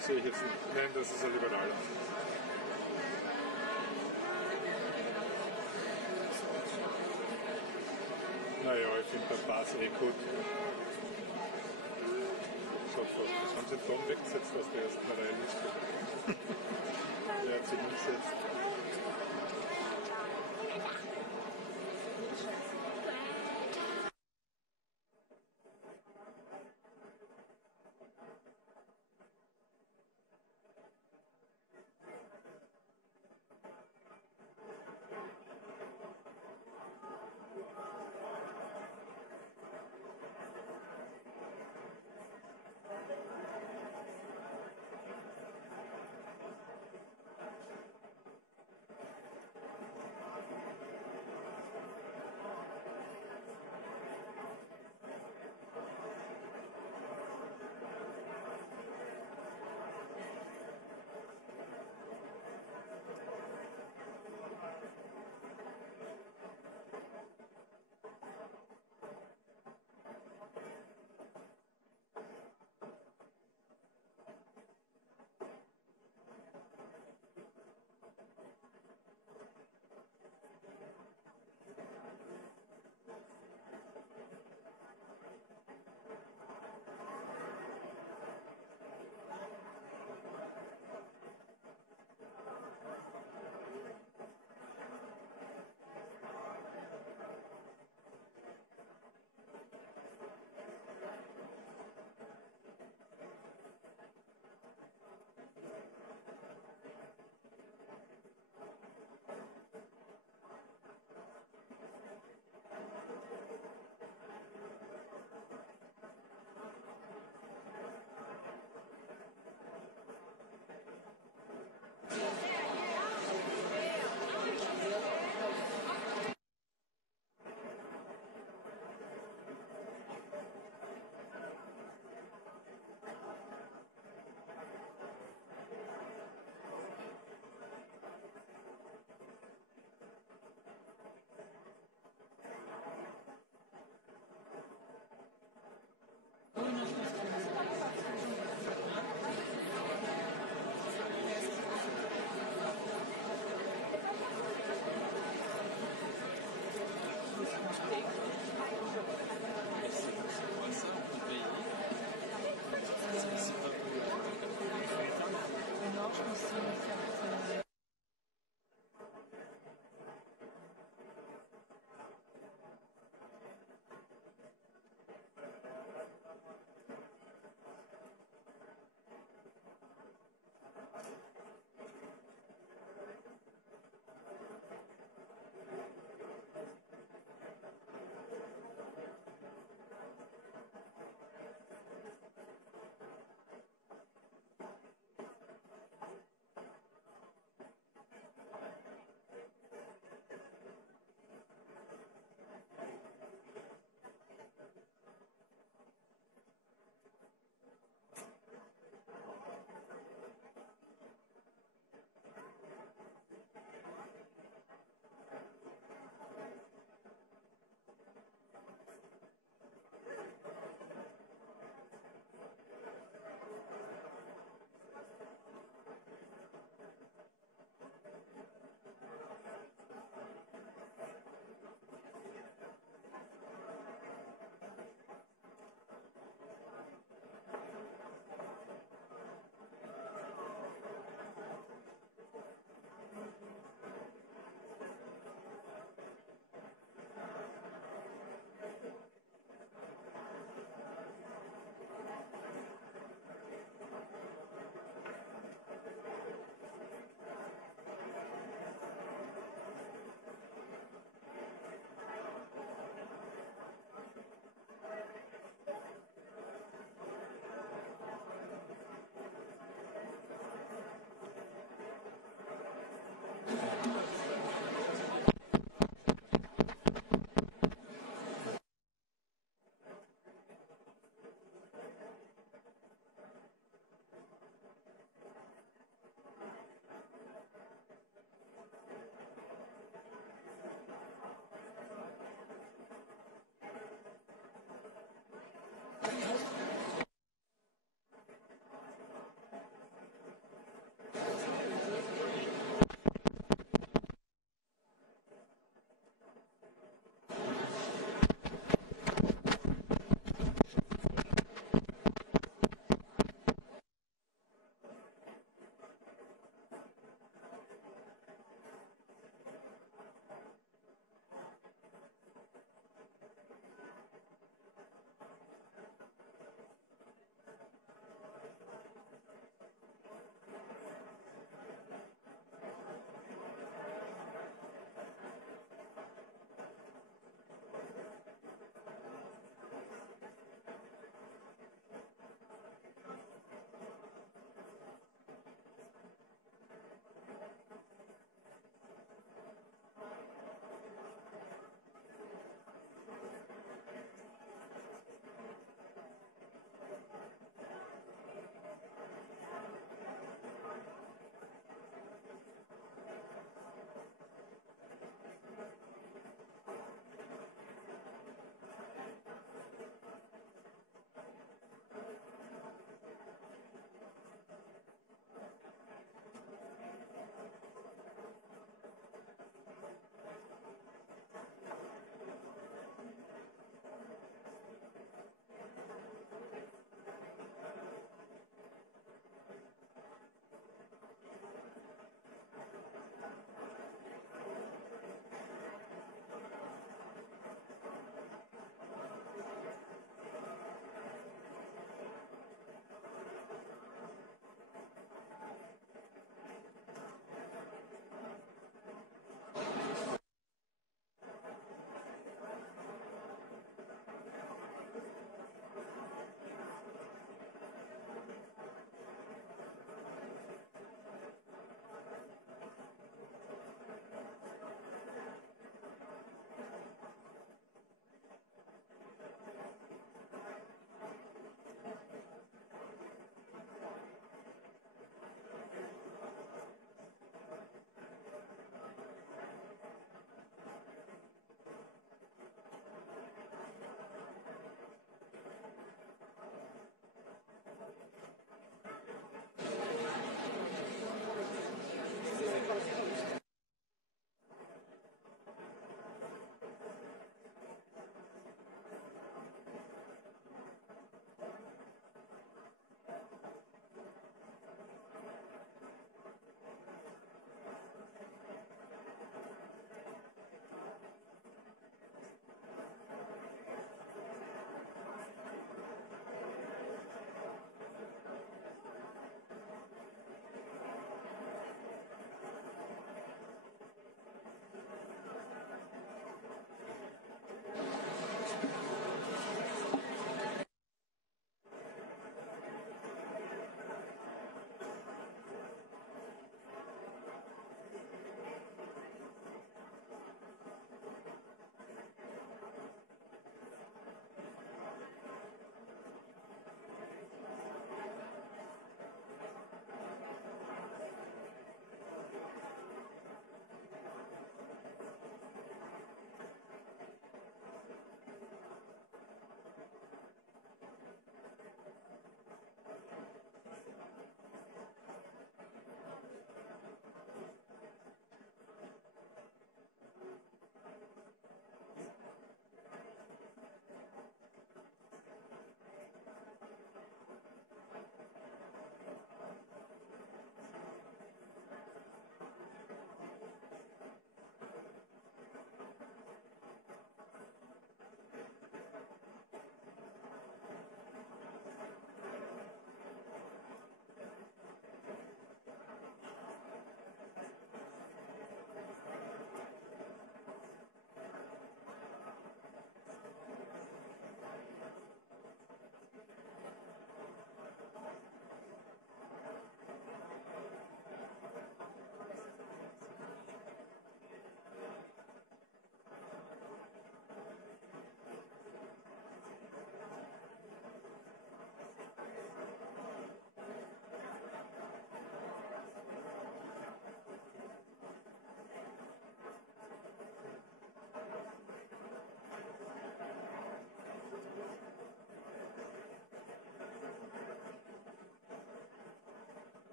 Sehe ich jetzt nicht. Nein, das ist ein Liberaler. Naja, ich finde der Pass eh gut. So, das haben sie dann weggesetzt aus der ersten Reihe. Der hat sich hingesetzt.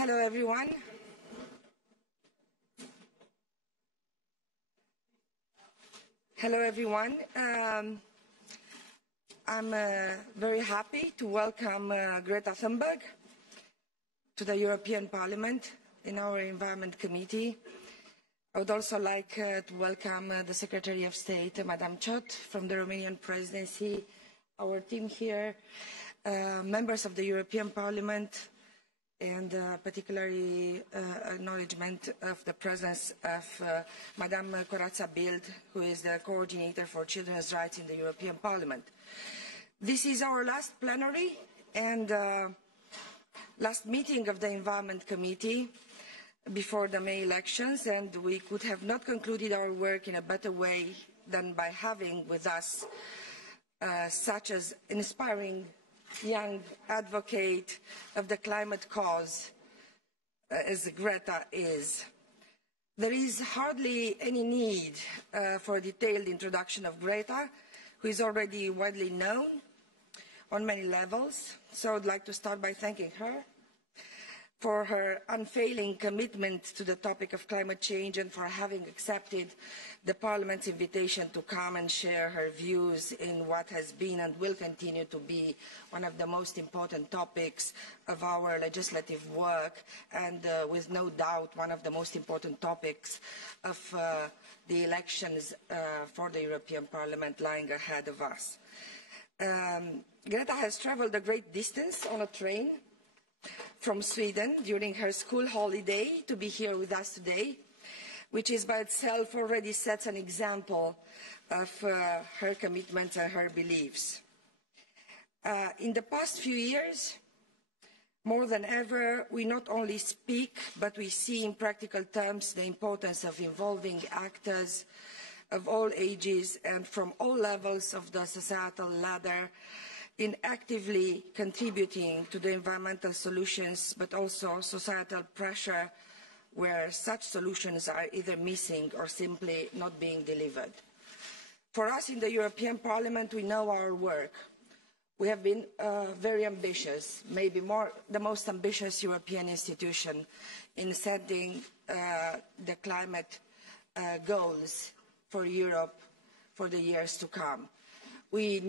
Hello, everyone. Hello, everyone. I'm very happy to welcome Greta Thunberg to the European Parliament in our Environment Committee. I would also like to welcome the Secretary of State, Madame Chot, from the Romanian Presidency, our team here, members of the European Parliament, and particularly acknowledgement of the presence of Madame Corazza-Bildt, who is the coordinator for children's rights in the European Parliament. This is our last plenary and last meeting of the Environment Committee before the May elections, and we could have not concluded our work in a better way than by having with us such an inspiring young advocate of the climate cause as Greta is. There is hardly any need for a detailed introduction of Greta, who is already widely known on many levels. So I would like to start by thanking her for her unfailing commitment to the topic of climate change and for having accepted the Parliament's invitation to come and share her views in what has been and will continue to be one of the most important topics of our legislative work, and with no doubt one of the most important topics of the elections for the European Parliament lying ahead of us. Greta has traveled a great distance on a train from Sweden during her school holiday to be here with us today, which is by itself already sets an example of her commitments and her beliefs. In the past few years, more than ever, we not only speak, but we see in practical terms the importance of involving actors of all ages and from all levels of the societal ladder in actively contributing to the environmental solutions, but also societal pressure where such solutions are either missing or simply not being delivered. For us in the European Parliament, we know our work. We have been very ambitious, maybe the most ambitious European institution in setting the climate goals for Europe for the years to come. We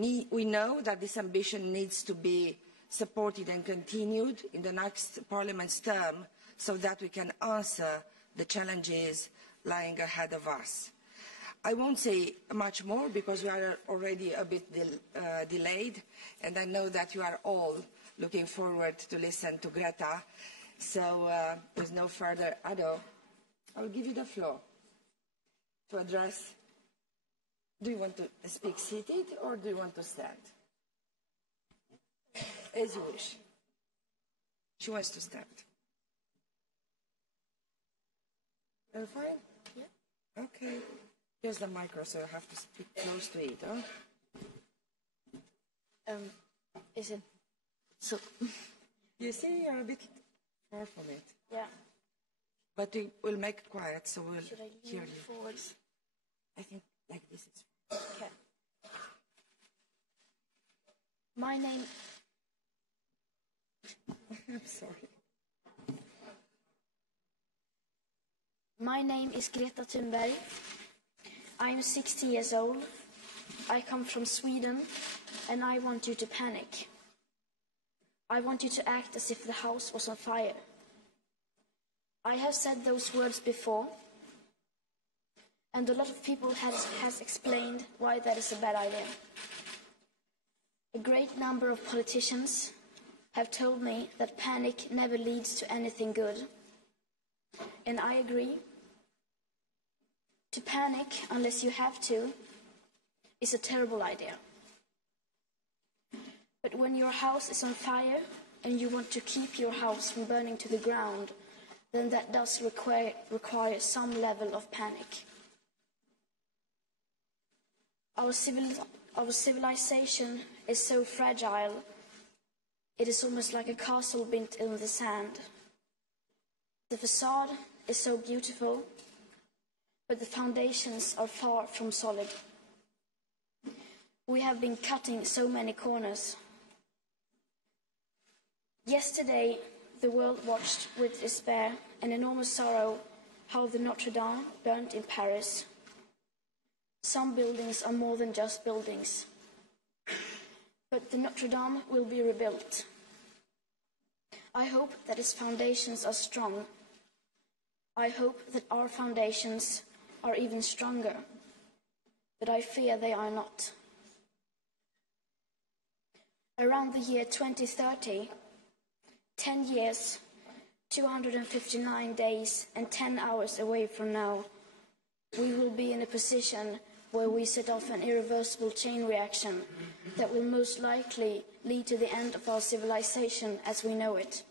know that this ambition needs to be supported and continued in the next Parliament's term so that we can answer the challenges lying ahead of us. I won't say much more because we are already a bit delayed, and I know that you are all looking forward to listen to Greta. So with no further ado, I'll give you the floor to address. Do you want to speak seated or do you want to stand? As you wish. She wants to stand. Are you fine? Yeah. Okay. Here's the micro, so I have to speak close to it, huh? Is it so? You see, you're a bit far from it. Yeah. But we will make it quiet, so we'll Should I hear lean you. forwards? I think like this is. Okay. My name. I'm sorry. My name is Greta Thunberg. I am 16 years old. I come from Sweden, and I want you to panic. I want you to act as if the house was on fire. I have said those words before, and a lot of people has explained why that is a bad idea. A great number of politicians have told me that panic never leads to anything good. And I agree. To panic unless you have to is a terrible idea. But when your house is on fire and you want to keep your house from burning to the ground, then that does require some level of panic. Our civilization is so fragile, it is almost like a castle built in the sand. The facade is so beautiful, but the foundations are far from solid. We have been cutting so many corners. Yesterday, the world watched with despair and enormous sorrow how the Notre Dame burnt in Paris. Some buildings are more than just buildings. But the Notre Dame will be rebuilt. I hope that its foundations are strong. I hope that our foundations are even stronger. But I fear they are not. Around the year 2030, 10 years, 259 days and 10 hours away from now, we will be in a position where we set off an irreversible chain reaction that will most likely lead to the end of our civilization as we know it.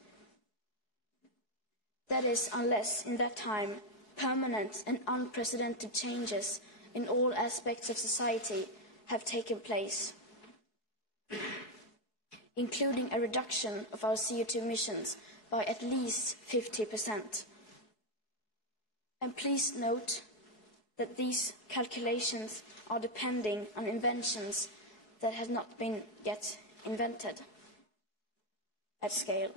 That is, unless in that time permanent and unprecedented changes in all aspects of society have taken place, including a reduction of our CO2 emissions by at least 50%. And please note that these calculations are depending on inventions that have not been yet invented at scale.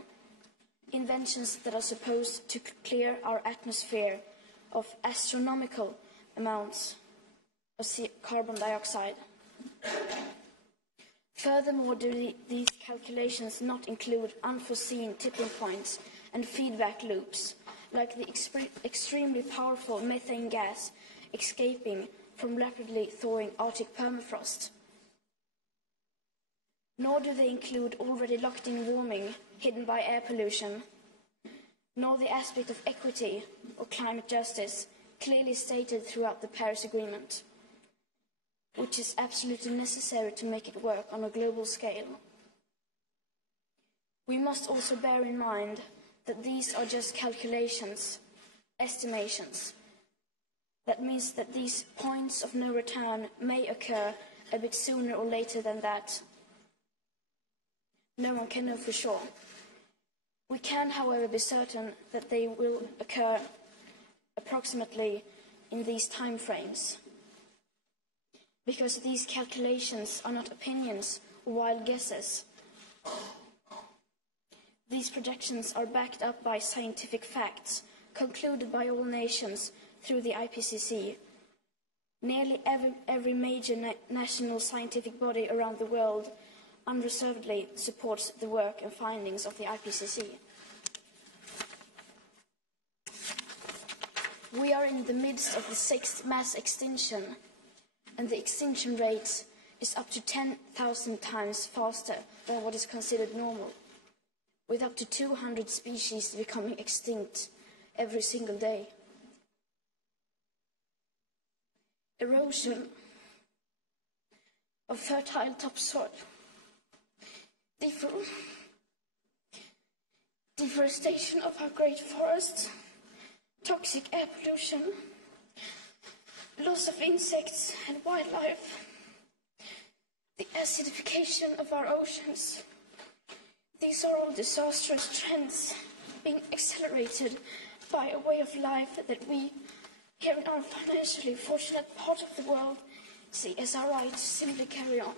Inventions that are supposed to clear our atmosphere of astronomical amounts of carbon dioxide. Furthermore, do these calculations not include unforeseen tipping points and feedback loops, like the extremely powerful methane gas escaping from rapidly thawing Arctic permafrost? Nor do they include already locked-in warming hidden by air pollution, nor the aspect of equity or climate justice clearly stated throughout the Paris Agreement, which is absolutely necessary to make it work on a global scale. We must also bear in mind that these are just calculations, estimations. That means that these points of no return may occur a bit sooner or later than that. No one can know for sure. We can, however, be certain that they will occur approximately in these time frames, because these calculations are not opinions or wild guesses. These projections are backed up by scientific facts concluded by all nations through the IPCC. Nearly every major national scientific body around the world unreservedly supports the work and findings of the IPCC. We are in the midst of the 6th mass extinction, and the extinction rate is up to 10,000 times faster than what is considered normal, with up to 200 species becoming extinct every single day. Erosion of fertile topsoil, deforestation of our great forests, toxic air pollution, loss of insects and wildlife, the acidification of our oceans. These are all disastrous trends being accelerated by a way of life that we, here in our financially fortunate part of the world, see as our right to simply carry on.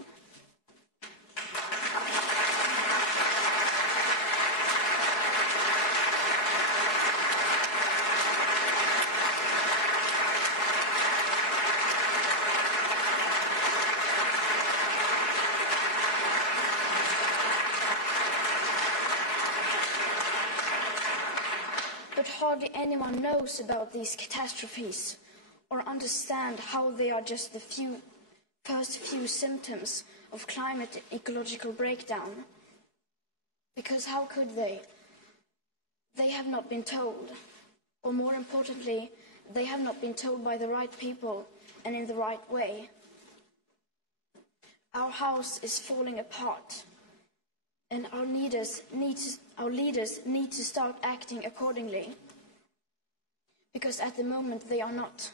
But hardly anyone knows about these catastrophes or understand how they are just the first few symptoms of climate ecological breakdown. Because how could they? They have not been told. Or more importantly, they have not been told by the right people and in the right way. Our house is falling apart, and our leaders need to start acting accordingly, because at the moment they are not.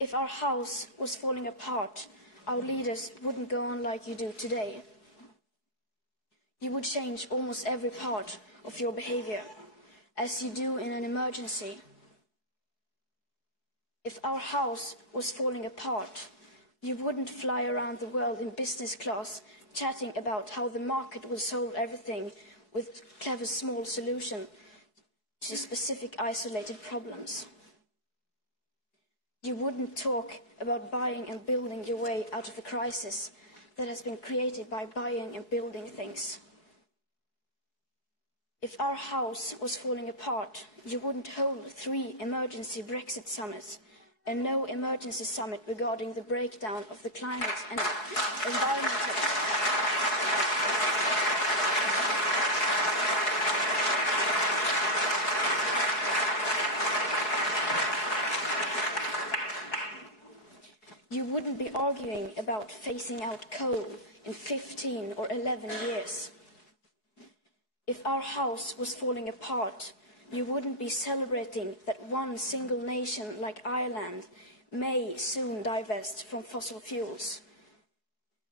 If our house was falling apart, our leaders wouldn't go on like you do today. You would change almost every part of your behavior, as you do in an emergency. If our house was falling apart, you wouldn't fly around the world in business class chatting about how the market will solve everything with clever small solutions to specific isolated problems. You wouldn't talk about buying and building your way out of the crisis that has been created by buying and building things. If our house was falling apart, you wouldn't hold 3 emergency Brexit summits and no emergency summit regarding the breakdown of the climate and environmental. You wouldn't be arguing about phasing out coal in 15 or 11 years. If our house was falling apart, you wouldn't be celebrating that one single nation like Ireland may soon divest from fossil fuels.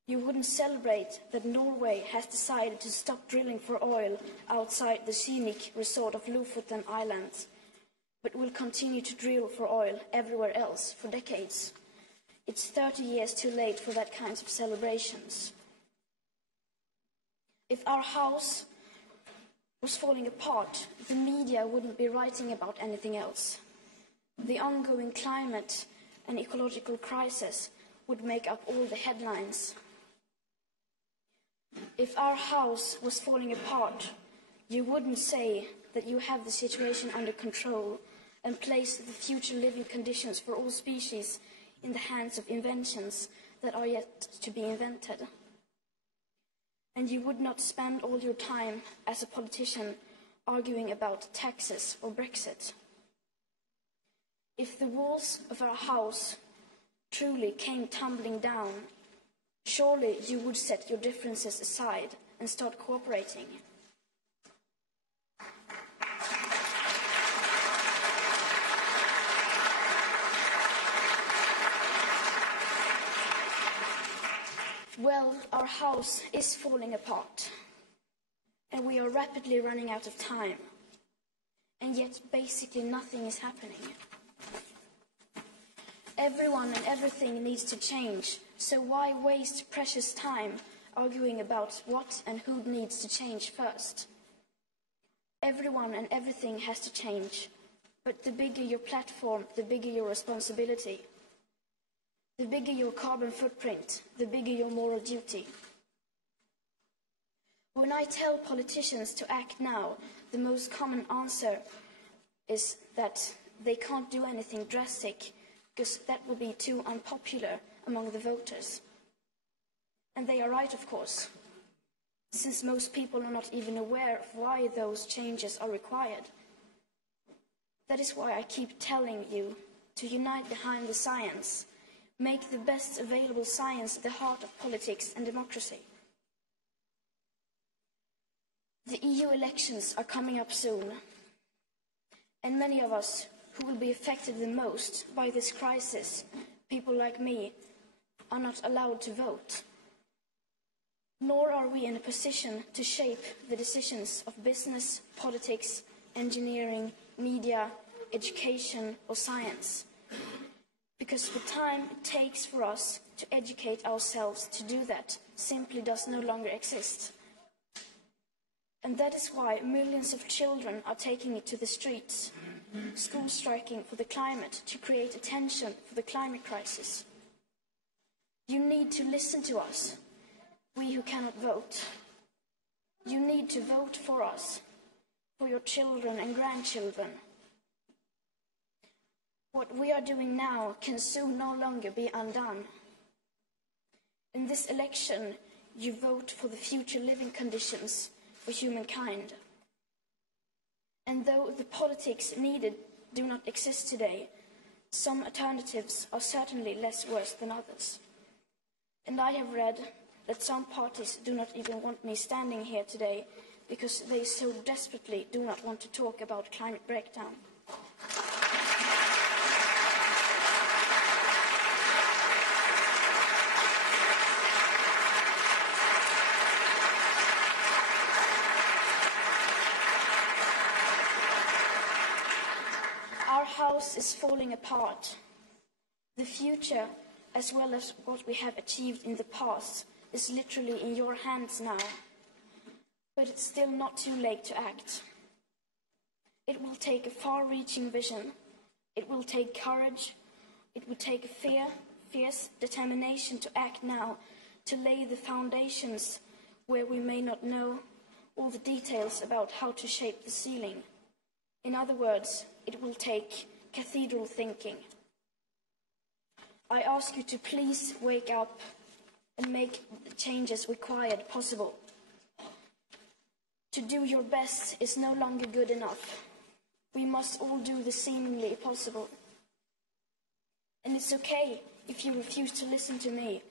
You wouldn't celebrate that Norway has decided to stop drilling for oil outside the scenic resort of Lofoten Islands, but will continue to drill for oil everywhere else for decades. It's 30 years too late for that kind of celebrations. If our house was falling apart, the media wouldn't be writing about anything else. The ongoing climate and ecological crisis would make up all the headlines. If our house was falling apart, you wouldn't say that you have the situation under control and place the future living conditions for all species in the hands of inventions that are yet to be invented. And you would not spend all your time as a politician arguing about taxes or Brexit. If the walls of our house truly came tumbling down, surely you would set your differences aside and start cooperating. Well, our house is falling apart, and we are rapidly running out of time, and yet basically nothing is happening. Everyone and everything needs to change, so why waste precious time arguing about what and who needs to change first? Everyone and everything has to change, but the bigger your platform, the bigger your responsibility. The bigger your carbon footprint, the bigger your moral duty. When I tell politicians to act now, the most common answer is that they can't do anything drastic because that will be too unpopular among the voters. And they are right, of course, since most people are not even aware of why those changes are required. That is why I keep telling you to unite behind the science. Make the best available science the heart of politics and democracy. The EU elections are coming up soon, and many of us who will be affected the most by this crisis, people like me, are not allowed to vote. Nor are we in a position to shape the decisions of business, politics, engineering, media, education, or science. Because the time it takes for us to educate ourselves to do that simply does no longer exist. And that is why millions of children are taking it to the streets, school striking for the climate to create attention for the climate crisis. You need to listen to us, we who cannot vote. You need to vote for us, for your children and grandchildren. What we are doing now can soon no longer be undone. In this election, you vote for the future living conditions for humankind. And though the politics needed do not exist today, some alternatives are certainly less worse than others. And I have read that some parties do not even want me standing here today because they so desperately do not want to talk about climate breakdown. Our house is falling apart. The future, as well as what we have achieved in the past, is literally in your hands now. But it's still not too late to act. It will take a far-reaching vision. It will take courage. It will take a fierce determination to act now, to lay the foundations where we may not know all the details about how to shape the ceiling. In other words, it will take cathedral thinking. I ask you to please wake up and make the changes required possible. To do your best is no longer good enough. We must all do the seemingly possible. And it's okay if you refuse to listen to me.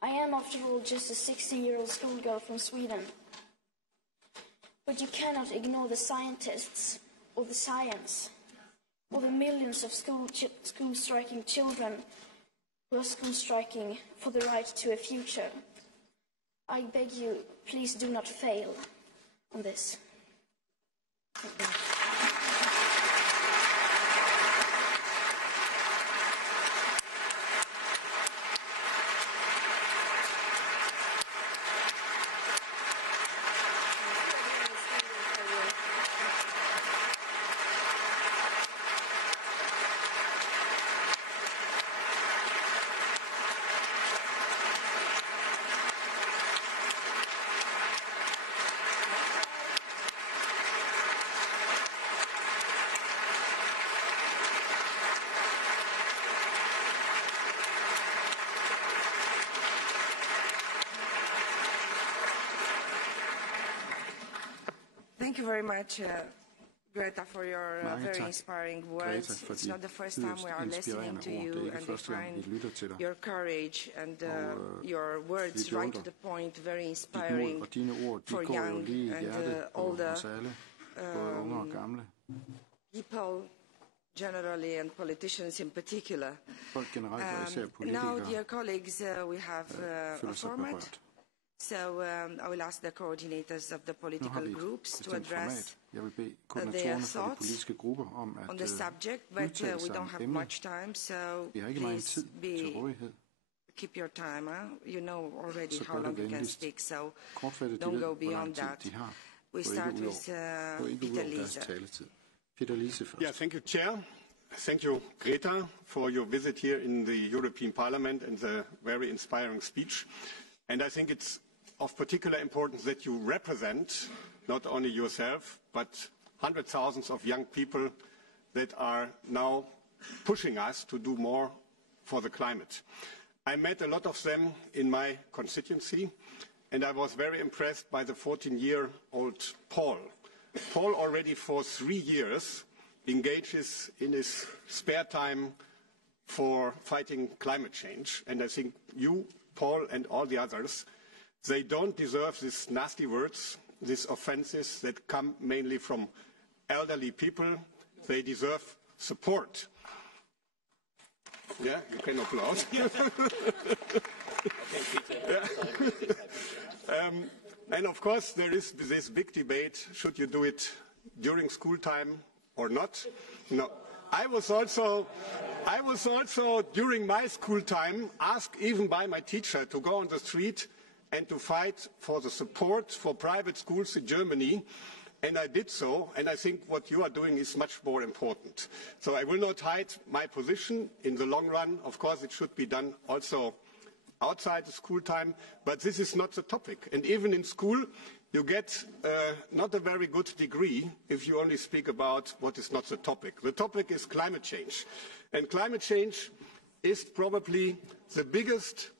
I am, after all, just a 16-year-old schoolgirl from Sweden. But you cannot ignore the scientists, or the science, or the millions of school-striking children who are school-striking for the right to a future. I beg you, please do not fail on this. Thank you. Thank you very much, Greta, for your very inspiring words. Greta, it's not the first time we are listening to you, and we find your courage and your words right to the point, very inspiring for young and older people generally and politicians in particular. Now, dear colleagues, we have a format. So I will ask the coordinators of the political groups to address their thoughts on the subject, but we don't have much time, so please keep your time. You know already how long you can speak, so don't go beyond that. We start with Peter Liese. Yeah, thank you, Chair. Thank you, Greta, for your visit here in the European Parliament and the very inspiring speech. And I think it's of particular importance that you represent not only yourself, but hundreds of thousands of young people that are now pushing us to do more for the climate. I met a lot of them in my constituency, and I was very impressed by the 14-year-old Paul. Paul already for 3 years engages in his spare time for fighting climate change. And I think you, Paul, and all the others, they don't deserve these nasty words, these offenses that come mainly from elderly people. They deserve support. Yeah, you can applaud. And of course, there is this big debate, should you do it during school time or not? No. I was also during my school time asked even by my teacher to go on the street and to fight for the support for private schools in Germany, and I did so, and I think what you are doing is much more important. So I will not hide my position. In the long run, of course, it should be done also outside the school time, but this is not the topic. And even in school, you get not a very good degree if you only speak about what is not the topic. The topic is climate change. And climate change is probably the biggest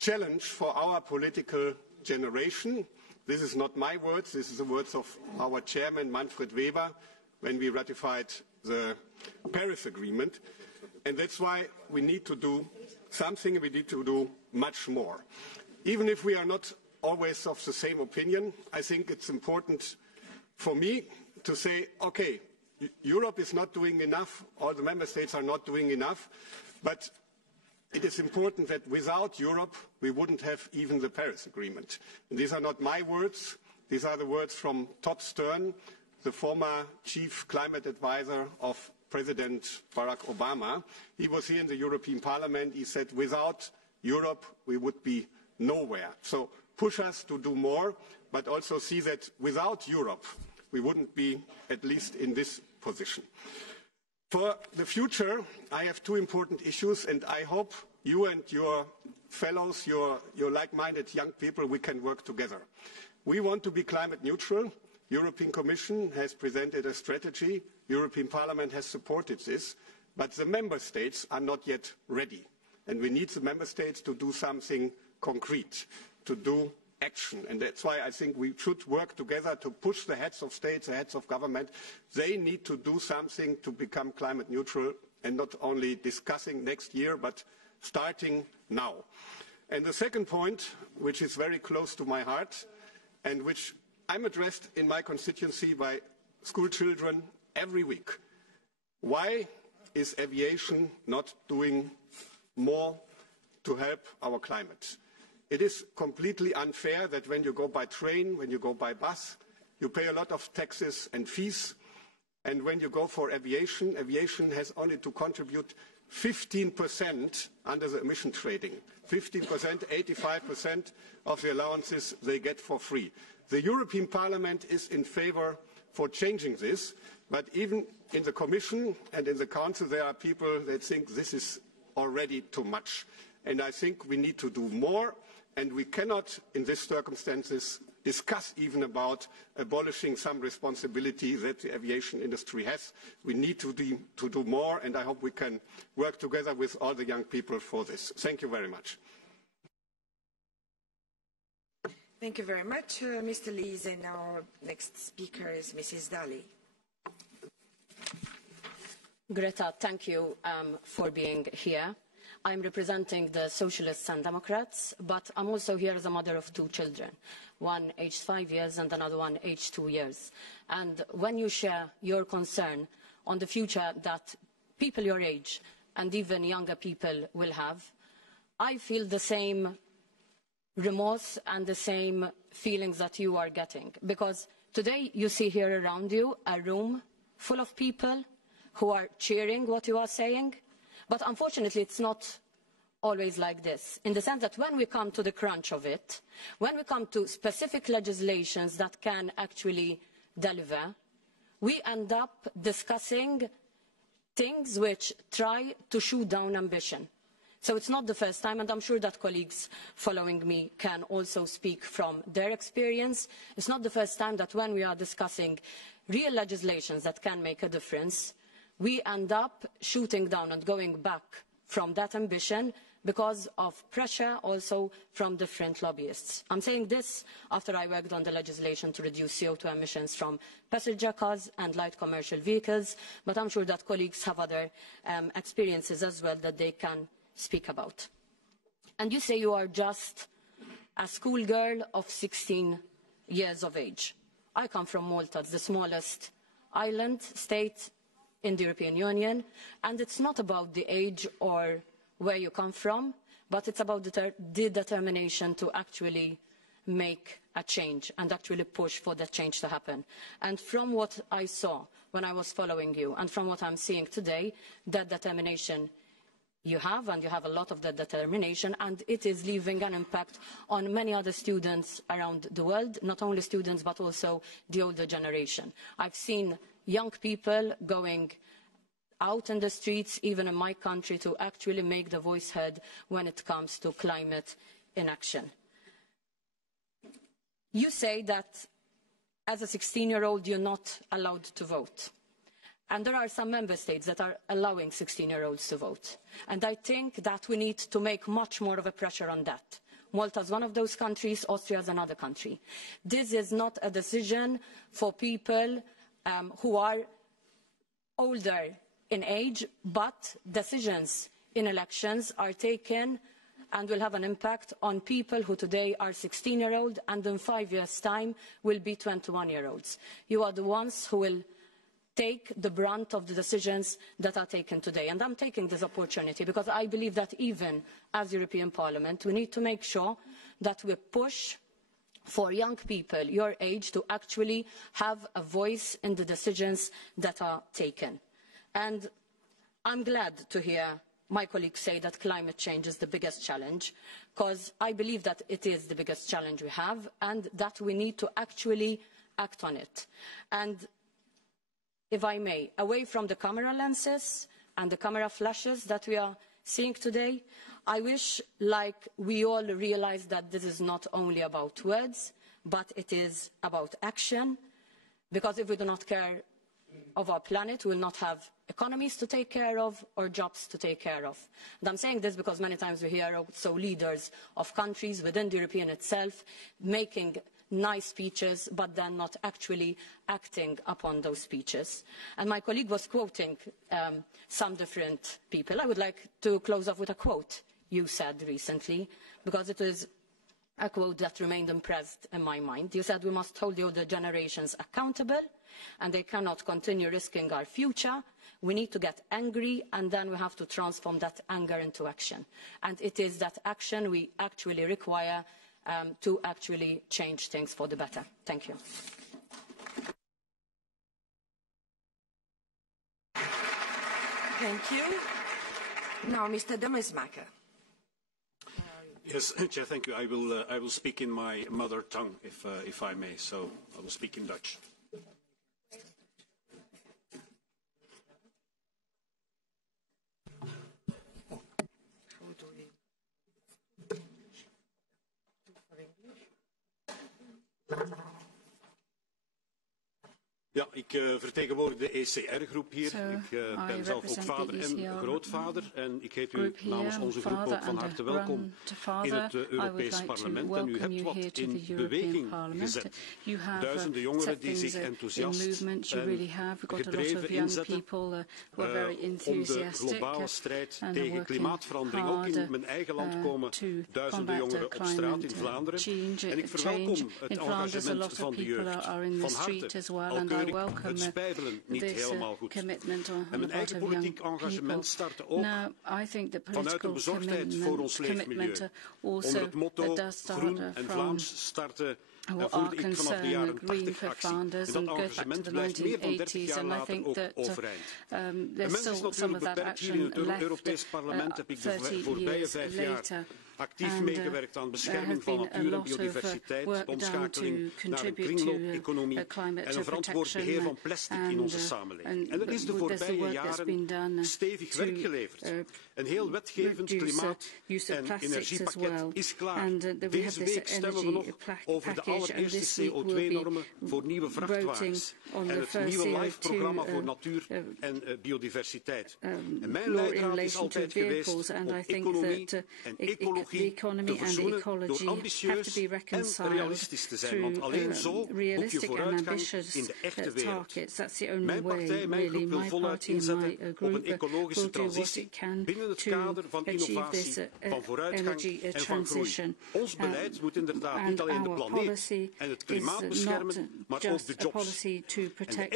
challenge for our political generation. This is not my words, this is the words of our chairman, Manfred Weber, when we ratified the Paris Agreement. And that's why we need to do something, we need to do much more. Even if we are not always of the same opinion, I think it's important for me to say, okay, Europe is not doing enough, all the member states are not doing enough, but it is important that without Europe, we wouldn't have even the Paris Agreement. And these are not my words. These are the words from Todd Stern, the former chief climate advisor of President Barack Obama. He was here in the European Parliament. He said, without Europe, we would be nowhere. So push us to do more. but also see that without Europe, we wouldn't be at least in this position. For the future, I have two important issues, and I hope you and your fellows, your like-minded young people, we can work together. We want to be climate neutral. European Commission has presented a strategy. European Parliament has supported this, but the member states are not yet ready. And we need the member states to do something concrete, to do action. And that's why I think we should work together to push the heads of states, the heads of government. They need to do something to become climate neutral, and not only discussing next year, but starting now. And the second point, which is very close to my heart, and which I'm addressed in my constituency by school children every week. Why is aviation not doing more to help our climate? It is completely unfair that when you go by train, when you go by bus, you pay a lot of taxes and fees. And when you go for aviation, aviation has only to contribute 15% under the emission trading. 50%, 85% of the allowances they get for free. The European Parliament is in favour for changing this, but even in the Commission and in the Council there are people that think this is already too much. And I think we need to do more, and we cannot, in these circumstances, discuss even about abolishing some responsibility that the aviation industry has. We need to do more, and I hope we can work together with all the young people for this. Thank you very much. Thank you very much, Mr. Lees. And our next speaker is Mrs. Daly. Greta, thank you for being here. I'm representing the Socialists and Democrats, but I'm also here as a mother of two children, one aged 5 years and another one aged 2 years. And when you share your concern on the future that people your age and even younger people will have, I feel the same remorse and the same feelings that you are getting. Because today you see here around you a room full of people who are cheering what you are saying. But unfortunately, it's not always like this, in the sense that when we come to the crunch of it, when we come to specific legislations that can actually deliver, we end up discussing things which try to shoot down ambition. So it's not the first time, and I'm sure that colleagues following me can also speak from their experience. It's not the first time that when we are discussing real legislations that can make a difference, we end up shooting down and going back from that ambition because of pressure also from different lobbyists. I'm saying this after I worked on the legislation to reduce CO2 emissions from passenger cars and light commercial vehicles, but I'm sure that colleagues have other experiences as well that they can speak about. And you say you are just a schoolgirl of 16 years of age. I come from Malta, the smallest island state in the European Union, and it's not about the age or where you come from, but it's about the determination to actually make a change and actually push for that change to happen. And from what I saw when I was following you, and from what I'm seeing today, that determination you have, and you have a lot of that determination, and it is leaving an impact on many other students around the world, not only students but also the older generation. I've seen young people going out in the streets, even in my country, to actually make the voice heard when it comes to climate inaction. You say that as a 16-year-old you're not allowed to vote. And there are some member states that are allowing 16-year-olds to vote. And I think that we need to make much more of a pressure on that. Malta is one of those countries, Austria is another country. This is not a decision for people who are older in age, but decisions in elections are taken and will have an impact on people who today are 16-year-olds and in 5 years' time will be 21-year-olds. You are the ones who will take the brunt of the decisions that are taken today. And I'm taking this opportunity because I believe that even as European Parliament, we need to make sure that we push for young people your age to actually have a voice in the decisions that are taken. And I'm glad to hear my colleagues say that climate change is the biggest challenge, because I believe that it is the biggest challenge we have and that we need to actually act on it. And if I may, away from the camera lenses and the camera flashes that we are seeing today, I wish we all realize that this is not only about words, but it is about action, because if we do not care of our planet, we will not have economies to take care of or jobs to take care of. And I'm saying this because many times we hear also leaders of countries within the European itself making nice speeches, but then not actually acting upon those speeches. And my colleague was quoting some different people. I would like to close off with a quote you said recently, because it is a quote that remained impressed in my mind. You said we must hold the older generations accountable, and they cannot continue risking our future. We need to get angry, and then we have to transform that anger into action. And it is that action we actually require to actually change things for the better. Thank you. Thank you. Now, Mr. Demesmaeker. Yes, Chair, thank you. I will speak in my mother tongue, if I may. So I will speak in Dutch. Ja, ik vertegenwoordig de ECR-groep hier. Ik ben zelf ook vader en grootvader. En ik heet u namens onze groep ook van harte welkom in het Europees Parlement. En u hebt wat in beweging gezet. Duizenden jongeren die zich enthousiast en gedreven inzetten om de globale strijd tegen klimaatverandering. Ook in mijn eigen land komen duizenden jongeren op straat in Vlaanderen. En ik verwelkom het engagement van de jeugd van harte. Het spijbelen niet helemaal goed. En mijn eigen politiek engagement startte ook vanuit een bezorgdheid voor ons leefmilieu. Onder het motto Groen en Vlaams startte voerde ik vanaf de jaren 80 actie. En dat engagement blijft meer dan 30 jaar later ook overeind. De mens is natuurlijk beperkt. Hier in het Europees Parlement heb ik de voorbije 5 jaar actief meegewerkt aan bescherming van natuur en biodiversiteit, omschakeling naar een kringloopeconomie en een verantwoord beheer van plastic in onze samenleving. En er is de voorbije jaren stevig werk geleverd. Een heel wetgevend klimaat- en energiepakket is klaar. Deze week stemmen we nog over de allereerste CO2-normen voor nieuwe vrachtwagens en het nieuwe LIFE-programma voor natuur en biodiversiteit. En mijn leidraad is altijd geweest om economie en ecologie te verzoenen door ambitieus en realistisch te zijn. Want alleen zo boek je vooruitgang in de echte wereld. Mijn partij, mijn groep wil voluit inzetten op een ecologische transitie binnen het kader van innovatie, van vooruitgang en van groei. Ons beleid moet inderdaad niet alleen de planeet en het klimaat beschermen, maar ook de jobs. En de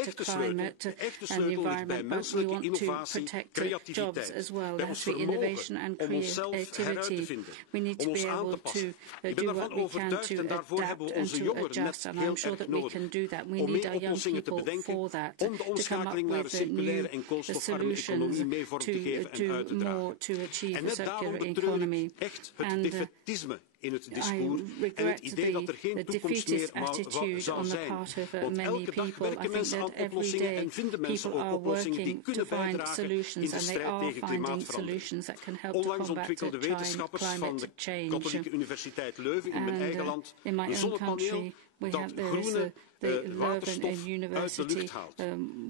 echte sleutel ligt bij menselijke innovatie, creativiteit, bij ons vermogen om onszelf heruit te vinden, om ons aan te passen. Ik ben ervan overtuigd en daarvoor hebben we onze jongeren net heel erg nodig om meer oplossingen te bedenken, om de omschakeling naar een circulaire en koolstofarme economie mee vorm te geven en uit te dragen. En net daarom betreur ik echt het defetisme in het discours en het idee dat er geen toekomst meer zou zijn. Want elke dag werken mensen aan oplossingen en vinden mensen ook oplossingen die kunnen bijdragen in de strijd tegen klimaatverandering. Onlangs ontwikkelden wetenschappers van de Katholieke Universiteit Leuven in mijn eigen land een zonnepaneel dat groene waterstof uit de lucht haalt.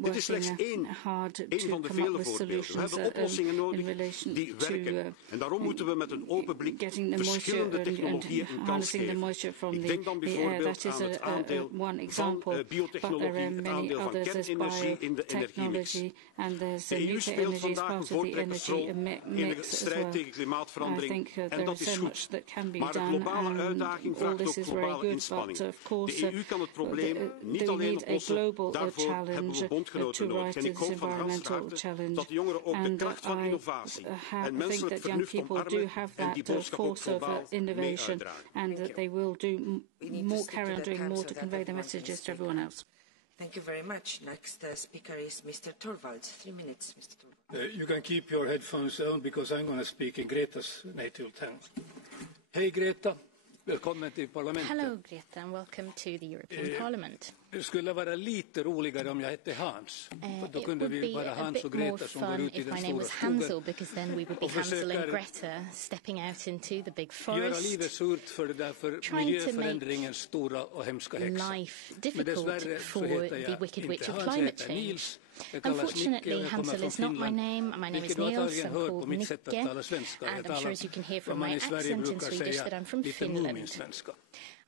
Dit is slechts één van de vele voorbeelden. We hebben oplossingen nodig die werken. En daarom moeten we met een open blik verschillende technologieën een kans geven. Ik denk dan bijvoorbeeld aan het aandeel van biotechnologie, het aandeel van kernenergie in de energiemix. De EU speelt vandaag een voortrekkersrol in de strijd tegen klimaatverandering en dat is goed. Maar de globale uitdaging vraagt ook globale inspanningen. De EU kan het probleem niet alleen oplossen, daarvoor hebben we bondgenoten nodig. En ik hoop van harte dat de jongeren ook de kracht van innovatie en menselijk vernuft omarmen en die boodschap ook globaal mee uitdragen. And that they will do more, carry on doing more to convey the messages to everyone else. Thank you very much. Next speaker is Mr. Torvalds. 3 minutes, Mr. Torvalds. You can keep your headphones on because I'm going to speak in Greta's native tongue. Hey Greta, välkommen till parlamentet. Hello Greta and welcome to the European Parliament. Det skulle vara lite roligare om jag hette Hans. För då kunde vi vara Hans och Greta som går ut i den stora skogen. Because then we would be Hansel and Greta stepping out into the big forest. Göra livet surt för det där för miljöförändringens stora och hemska häxa. Life difficult for the wicked witch of climate change. Unfortunately, Hansel is not my name. My name is Niels. I'm called Nicke, and I'm sure as you can hear from my accent in Swedish that I'm from Finland.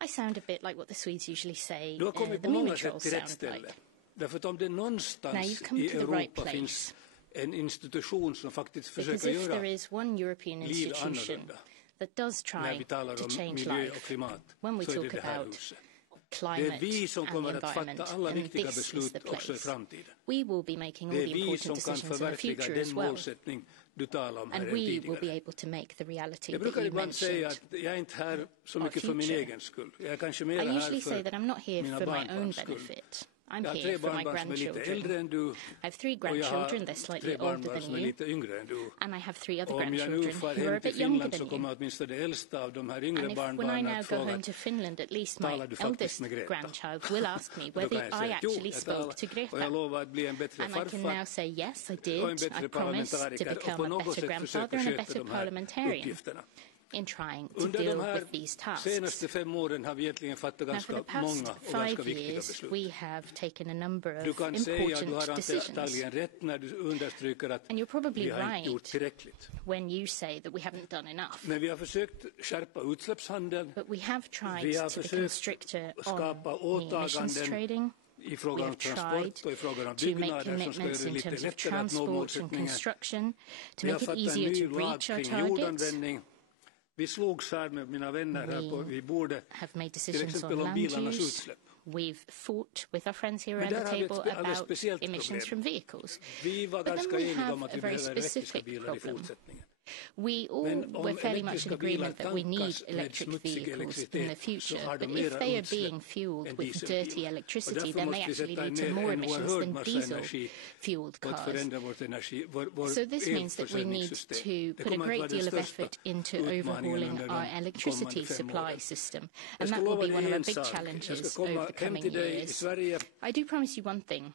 I sound a bit like what the Swedes usually say the Moomin Trolls sound like. Därför att om det någonstans i Europa finns en institution som faktiskt försöker göra liv annorlunda när vi talar om miljö och klimat, så är det det här huset. Det är vi som kommer att fatta alla viktiga beslut också i framtiden. Det är vi som kan förverkliga den målsättning du talar om här tidigare. Jag brukar ibland säga att jag är inte här så mycket för min egen skull. Jag är kanske mer här för mina barnbarns skull. Jag har 3 barnbarn som är lite äldre än du, och jag har 3 barnbarn som är lite yngre än du. Om jag nu far hem till Finland så kommer åtminstone det äldsta av de här yngre barnbarnen att fråga, talar du faktiskt med Greta? Då kan jag säga, jo, jag talar, och jag lovar att bli en bättre farfar och en bättre parlamentariker och på något sätt försöka sköta de här uppgifterna. Under de här senaste 5 åren har vi egentligen fattat ganska många och ganska viktiga beslut. Du kan säga att du har antagligen rätt när du understryker att vi har inte gjort tillräckligt. Men vi har försökt skärpa utsläppshandeln. Vi har försökt skapa åtaganden i fråga om transport och i fråga om byggnader som ska göra det lite lättare att nå målsättningen. Vi har fattat en ny lag kring jordanvändning. Vi slogs här med mina vänner här vid bordet, till exempel om bilarnas utsläpp. We've fought with our friends here around the table about emissions from vehicles. Vi var ganska eniga om att vi behöver elektriska bilar i fortsättningen. We all were fairly much in agreement that we need electric vehicles in the future, but if they are being fueled with dirty electricity, then they actually lead to more emissions than diesel-fueled cars. So this means that we need to put a great deal of effort into overhauling our electricity supply system, and that will be one of our big challenges over the coming years. I do promise you one thing.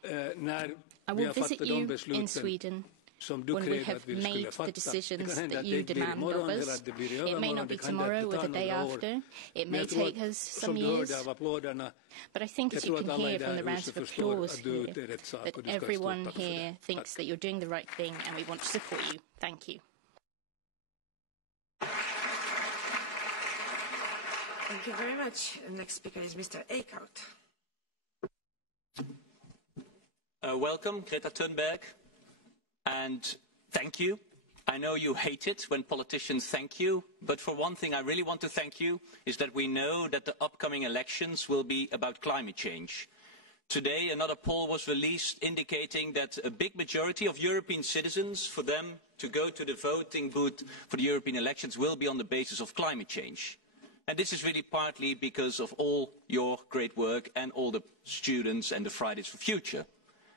I will visit you in Sweden when we have made the decisions that you demand of us. It may not be tomorrow or the day after. It may take us some years. But I think, as you can hear from the rounds of applause here, that everyone here thinks that you're doing the right thing, and we want to support you. Thank you. Thank you very much. Next speaker is Mr. Eickhout. Welcome, Greta Thunberg. And thank you. I know you hate it when politicians thank you, but for one thing I really want to thank you is that we know that the upcoming elections will be about climate change. Today another poll was released indicating that a big majority of European citizens, for them to go to the voting booth for the European elections, will be on the basis of climate change. And this is really partly because of all your great work and all the students and the Fridays for Future.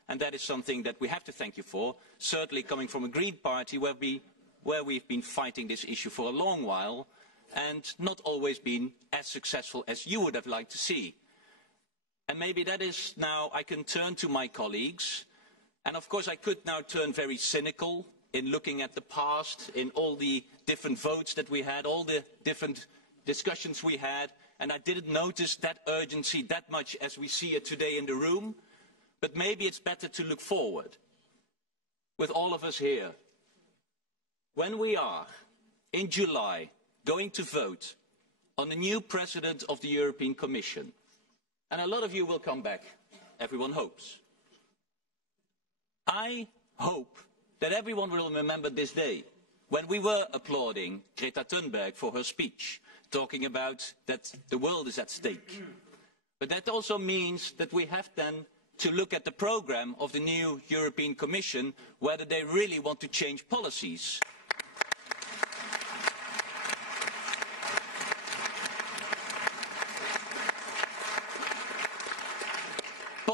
And that is something that we have to thank you for, certainly coming from a Green Party where we've been fighting this issue for a long while and not always been as successful as you would have liked to see. And maybe that is now I can turn to my colleagues, and of course I could now turn very cynical in looking at the past, in all the different votes that we had, all the different discussions we had, and I didn't notice that urgency that much as we see it today in the room. But maybe it's better to look forward, with all of us here. When we are, in July, going to vote on the new president of the European Commission, and a lot of you will come back, everyone hopes. I hope that everyone will remember this day, when we were applauding Greta Thunberg for her speech, talking about that the world is at stake. But that also means that we have then to look at the programme of the new European Commission, whether they really want to change policies.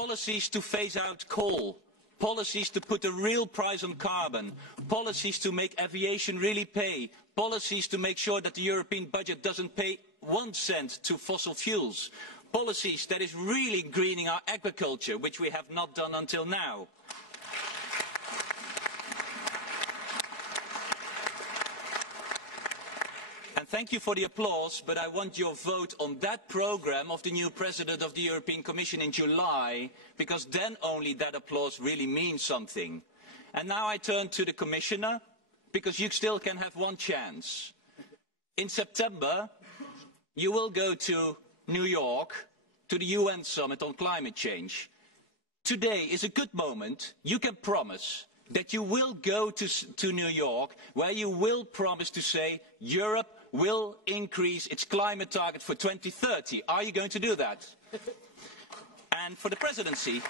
policies to phase out coal, policies to put a real price on carbon, policies to make aviation really pay, policies to make sure that the European budget doesn't pay 1 cent to fossil fuels, policies that is really greening our agriculture, which we have not done until now. And thank you for the applause, but I want your vote on that programme of the new President of the European Commission in July, because then only that applause really means something. And now I turn to the Commissioner, because you still can have one chance. In September, you will go to New York, to the UN Summit on climate change. Today is a good moment. You can promise that you will go to New York, where you will promise to say Europe will increase its climate target for 2030. Are you going to do that? And for the presidency,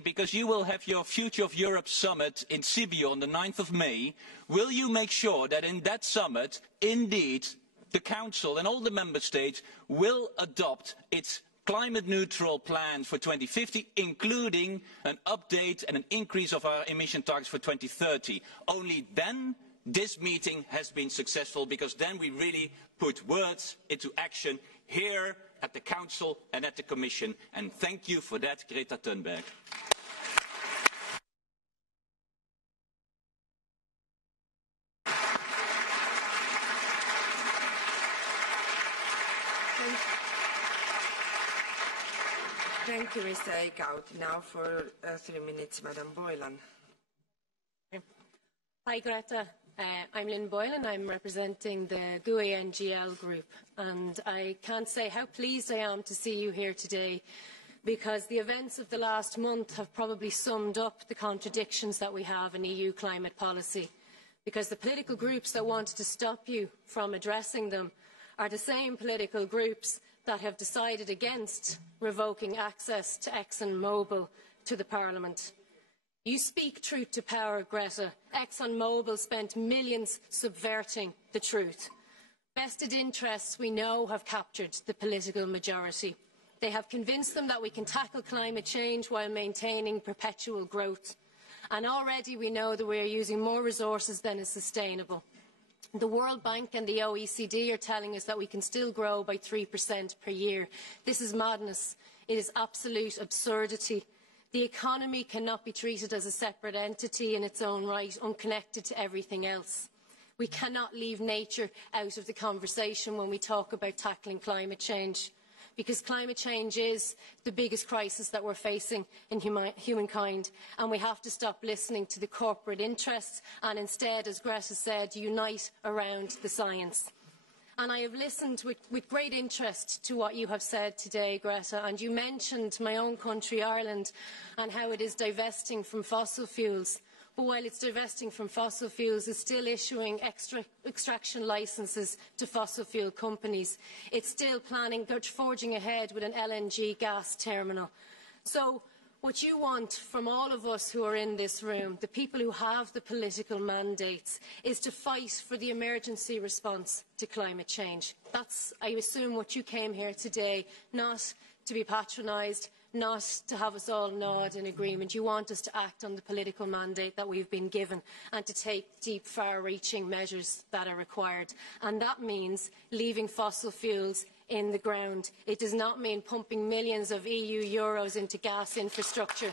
because you will have your Future of Europe summit in Sibiu on the 9th of May, will you make sure that in that summit, indeed, the Council and all the Member States will adopt its climate neutral plan for 2050, including an update and an increase of our emission targets for 2030. Only then this meeting has been successful, because then we really put words into action here at the Council and at the Commission. And thank you for that, Greta Thunberg. Thank you, Mr. Eickhout. Now for 3 minutes, Madam Boylan. Hi, Greta. I'm Lynn Boylan. I'm representing the GUE NGL group, and I can't say how pleased I am to see you here today, because the events of the last month have probably summed up the contradictions that we have in EU climate policy, because the political groups that wanted to stop you from addressing them are the same political groups that have decided against revoking access to ExxonMobil to the Parliament. You speak truth to power, Greta. ExxonMobil spent millions subverting the truth. Vested interests, we know, have captured the political majority. They have convinced them that we can tackle climate change while maintaining perpetual growth. And already we know that we are using more resources than is sustainable. The World Bank and the OECD are telling us that we can still grow by 3% per year. This is madness. It is absolute absurdity. The economy cannot be treated as a separate entity in its own right, unconnected to everything else. We cannot leave nature out of the conversation when we talk about tackling climate change, because climate change is the biggest crisis that we're facing in humankind, and we have to stop listening to the corporate interests and instead, as Greta said, unite around the science. And I have listened with great interest to what you have said today, Greta, and you mentioned my own country, Ireland, and how it is divesting from fossil fuels. But while it's divesting from fossil fuels, it's still issuing extraction licences to fossil fuel companies. It's still forging ahead with an LNG gas terminal. So what you want from all of us who are in this room, the people who have the political mandates, is to fight for the emergency response to climate change. That's, I assume, what you came here today, not to be patronised, not to have us all nod in agreement. You want us to act on the political mandate that we've been given and to take deep, far-reaching measures that are required. And that means leaving fossil fuels in the ground. It does not mean pumping millions of EU euros into gas infrastructure.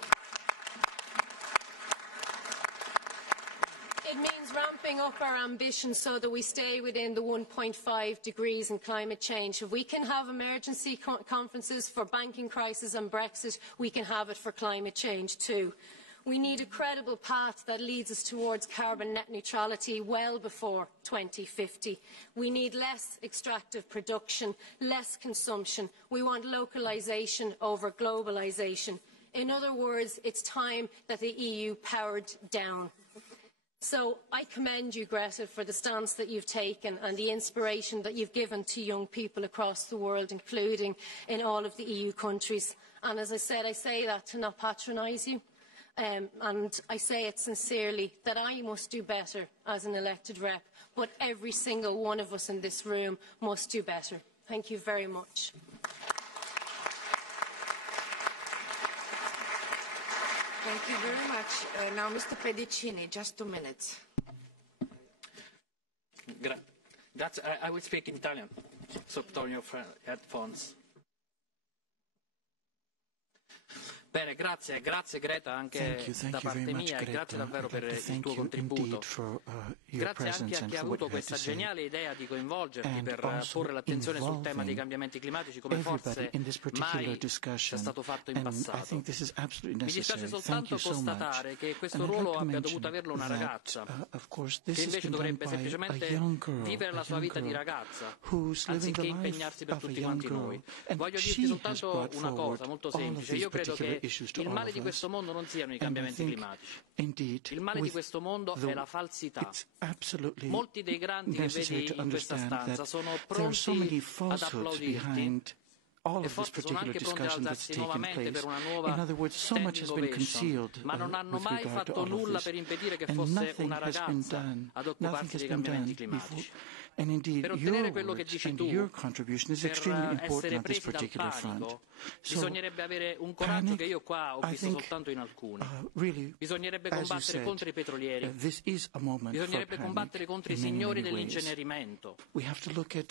It means ramping up our ambitions so that we stay within the 1.5 degrees in climate change. If we can have emergency conferences for banking crisis and Brexit, we can have it for climate change too. We need a credible path that leads us towards carbon net neutrality well before 2050. We need less extractive production, less consumption. We want localisation over globalisation. In other words, it's time that the EU powered down. So I commend you, Greta, for the stance that you've taken and the inspiration that you've given to young people across the world, including in all of the EU countries. And as I said, I say that to not patronise you. And I say it sincerely, that I must do better as an elected rep, but every single one of us in this room must do better. Thank you. Thank you very much. Thank you very much. Now, Mr. Pedicini, just 2 minutes. I will speak in Italian, so put on your headphones. Bene, grazie Greta anche da parte mia e grazie davvero per il tuo contributo. Grazie anche a chi ha avuto questa geniale idea di coinvolgerti per porre l'attenzione sul tema dei cambiamenti climatici come forse mai sia stato fatto in passato. Mi dispiace soltanto constatare che questo ruolo abbia dovuto averlo una ragazza, che invece dovrebbe semplicemente vivere la sua vita di ragazza, anziché impegnarsi per tutti quanti noi. Voglio dirti soltanto una cosa molto semplice. Io credo che il male di questo mondo non siano i cambiamenti climatici. Il male di questo mondo è la falsità. Molti dei grandi che vedi in questa stanza sono pronti ad applaudirti e forse sono anche pronti ad alzarsi nuovamente per una nuova standing ovation, ma non hanno mai fatto nulla per impedire che fosse una ragazza ad occuparsi dei cambiamenti climatici. Per ottenere quello che dici tu, per essere presi dal panico, bisognerebbe avere un coraggio che io qua ho visto soltanto in alcuni. Bisognerebbe combattere contro i petrolieri, bisognerebbe combattere contro i signori dell'incenerimento,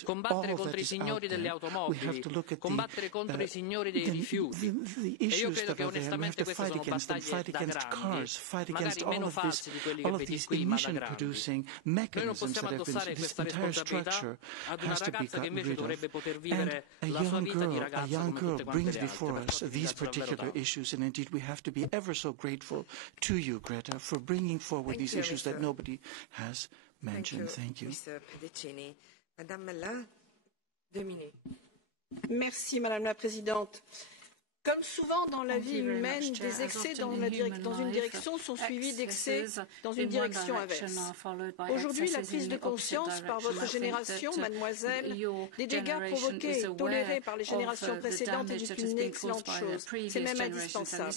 combattere contro i signori delle automobili, combattere contro i signori dei rifiuti. E io credo che onestamente queste sono battaglie da grandi, magari meno falsi di quelli che vedi qui, ma da grandi. Noi non possiamo addossare questa responsabilità ad una ragazza che invece dovrebbe poter vivere la sua vita di ragazza come tutte quante le altre. These particular issues, and indeed we have to be ever so grateful to you, Greta, for bringing forward these issues that nobody has mentioned. Thank you. Mr. Pedicini. Madame Mella, 2 minutes. Merci, Madame la Présidente. Comme souvent dans la vie humaine, des excès dans une direction sont suivis d'excès dans une direction inverse. Aujourd'hui, la prise de conscience par votre génération, mademoiselle, des dégâts provoqués et tolérés par les générations précédentes est une excellente chose. C'est même indispensable.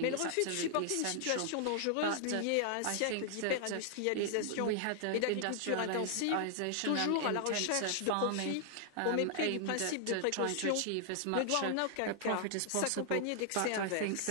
Mais le refus de supporter une situation dangereuse liée à un siècle d'hyper-industrialisation et d'agriculture intensive, toujours à la recherche de profit, au mépris du principe de précaution, ne doit en aucun cas s'accompagner d'excès inverses.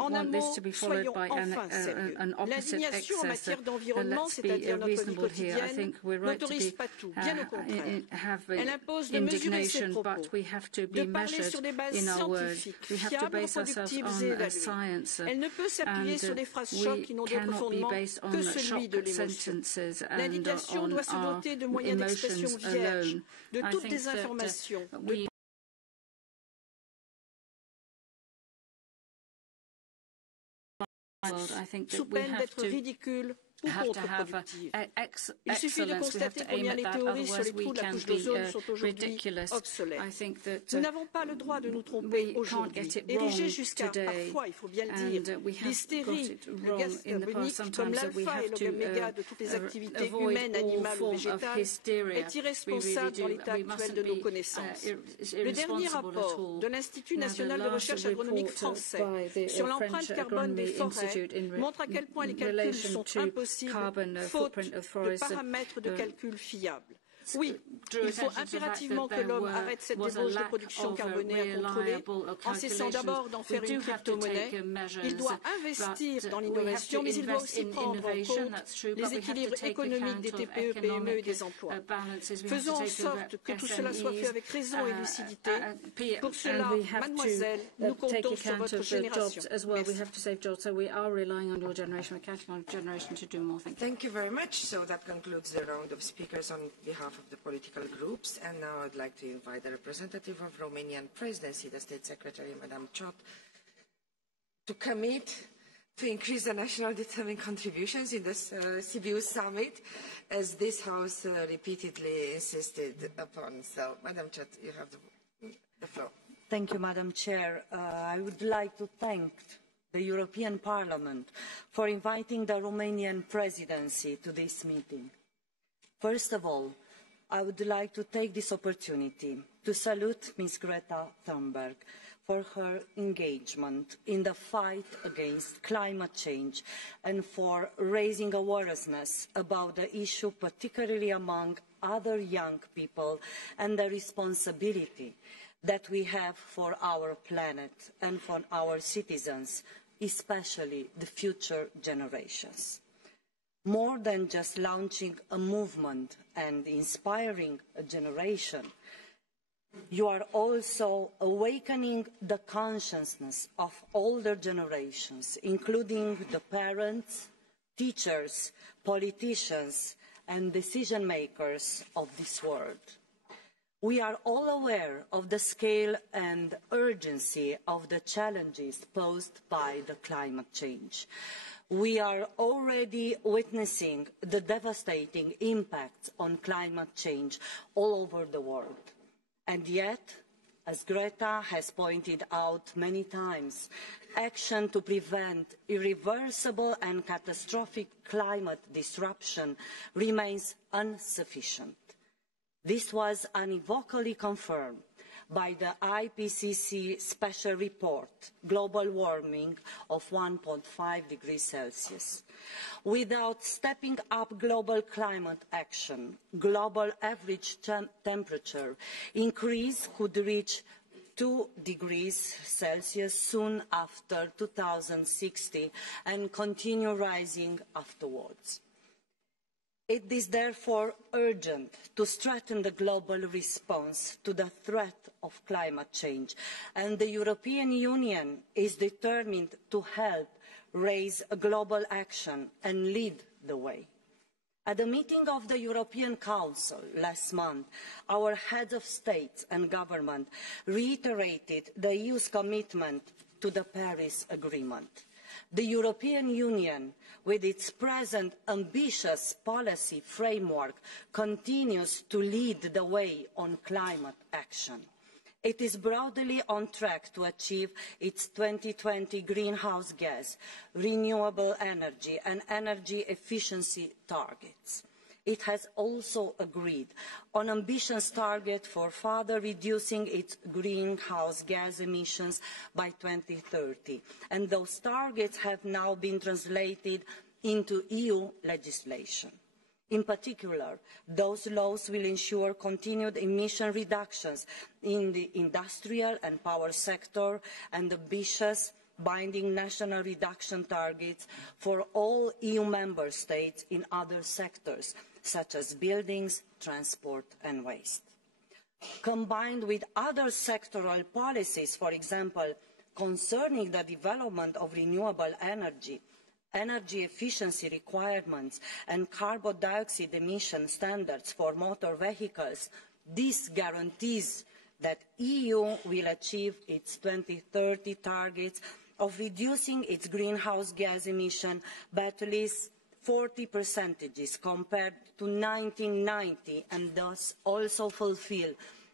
En un mot, soyons enfin sérieux. L'indignation en matière d'environnement, c'est-à-dire notre vie quotidienne, n'autorise pas tout, bien au contraire. Elle impose de mesurer ses propos, de parler sur des bases scientifiques, fiables, reproductives et évaluées. Elle ne peut s'appuyer sur des phrases chocs qui n'ont d'autre fondement que celui de l'émotion. L'indignation doit se doter de moyens d'expression vierges, de toute désinformation, sous peine d'être ridicule ou contre-productive. Il suffit de constater combien les théories sur les trous de la couche d'ozone sont aujourd'hui obsolètes. Nous n'avons pas le droit de nous tromper aujourd'hui. Érigé jusqu'à, parfois, il faut bien le dire, l'hystérie, le gaz carbonique comme l'alpha et l'oméga de toutes les activités humaines, animales ou végétales est irresponsable dans l'état actuel de nos connaissances. Le dernier rapport de l'Institut national de recherche agronomique français sur l'empreinte carbone des forêts montre à quel point les calculs sont impossibles faute de paramètres de calcul fiables. Oui, il faut impérativement que l'homme arrête cette débauche de production carbonée à contrôler, en cessant d'abord d'en faire une crypto-monnaie. Il doit investir dans l'innovation, mais il doit aussi prendre en compte les équilibres économiques des TPE, PME et des emplois. Faisons en sorte que tout cela soit fait avec raison et lucidité. Pour cela, mademoiselle, nous comptons sur votre génération. Thank you very much. So that concludes the round of speakers on behalf of the political groups, and now I'd like to invite the representative of Romanian Presidency, the State Secretary, Madame Ciot, to commit to increase the national determined contributions in the Sibiu summit, as this House repeatedly insisted upon. So, Madame Ciot, you have the floor. Thank you, Madam Chair. I would like to thank the European Parliament for inviting the Romanian Presidency to this meeting. First of all, I would like to take this opportunity to salute Ms. Greta Thunberg for her engagement in the fight against climate change and for raising awareness about the issue, particularly among other young people and the responsibility that we have for our planet and for our citizens, especially the future generations. More than just launching a movement and inspiring a generation, you are also awakening the consciousness of older generations, including the parents, teachers, politicians, and decision makers of this world. We are all aware of the scale and urgency of the challenges posed by the climate change. We are already witnessing the devastating impacts on climate change all over the world. And yet, as Greta has pointed out many times, action to prevent irreversible and catastrophic climate disruption remains insufficient. This was unequivocally confirmed by the IPCC special report, Global Warming of 1.5 degrees Celsius. Without stepping up global climate action, global average temperature increase could reach 2 degrees Celsius soon after 2060 and continue rising afterwards. It is therefore urgent to strengthen the global response to the threat of climate change, and the European Union is determined to help raise a global action and lead the way. At the meeting of the European Council last month, our heads of state and government reiterated the EU's commitment to the Paris Agreement. The European Union, with its present ambitious policy framework, continues to lead the way on climate action. It is broadly on track to achieve its 2020 greenhouse gas, renewable energy and energy efficiency targets. It has also agreed on ambitious targets for further reducing its greenhouse gas emissions by 2030, and those targets have now been translated into EU legislation. In particular, those laws will ensure continued emission reductions in the industrial and power sector and ambitious binding national reduction targets for all EU member states in other sectors, such as buildings, transport and waste. Combined with other sectoral policies, for example, concerning the development of renewable energy, energy efficiency requirements and carbon dioxide emission standards for motor vehicles, this guarantees that the EU will achieve its 2030 targets of reducing its greenhouse gas emission by at least 40% compared to 1990, and thus also fulfill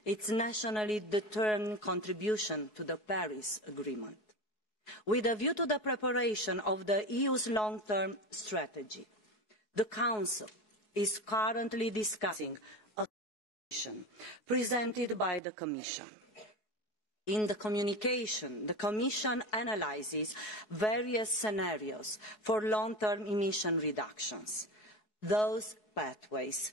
its nationally determined contribution to the Paris Agreement. With a view to the preparation of the EU's long-term strategy, the Council is currently discussing a communication presented by the Commission. In the communication, the Commission analyses various scenarios for long-term emission reductions. Those pathways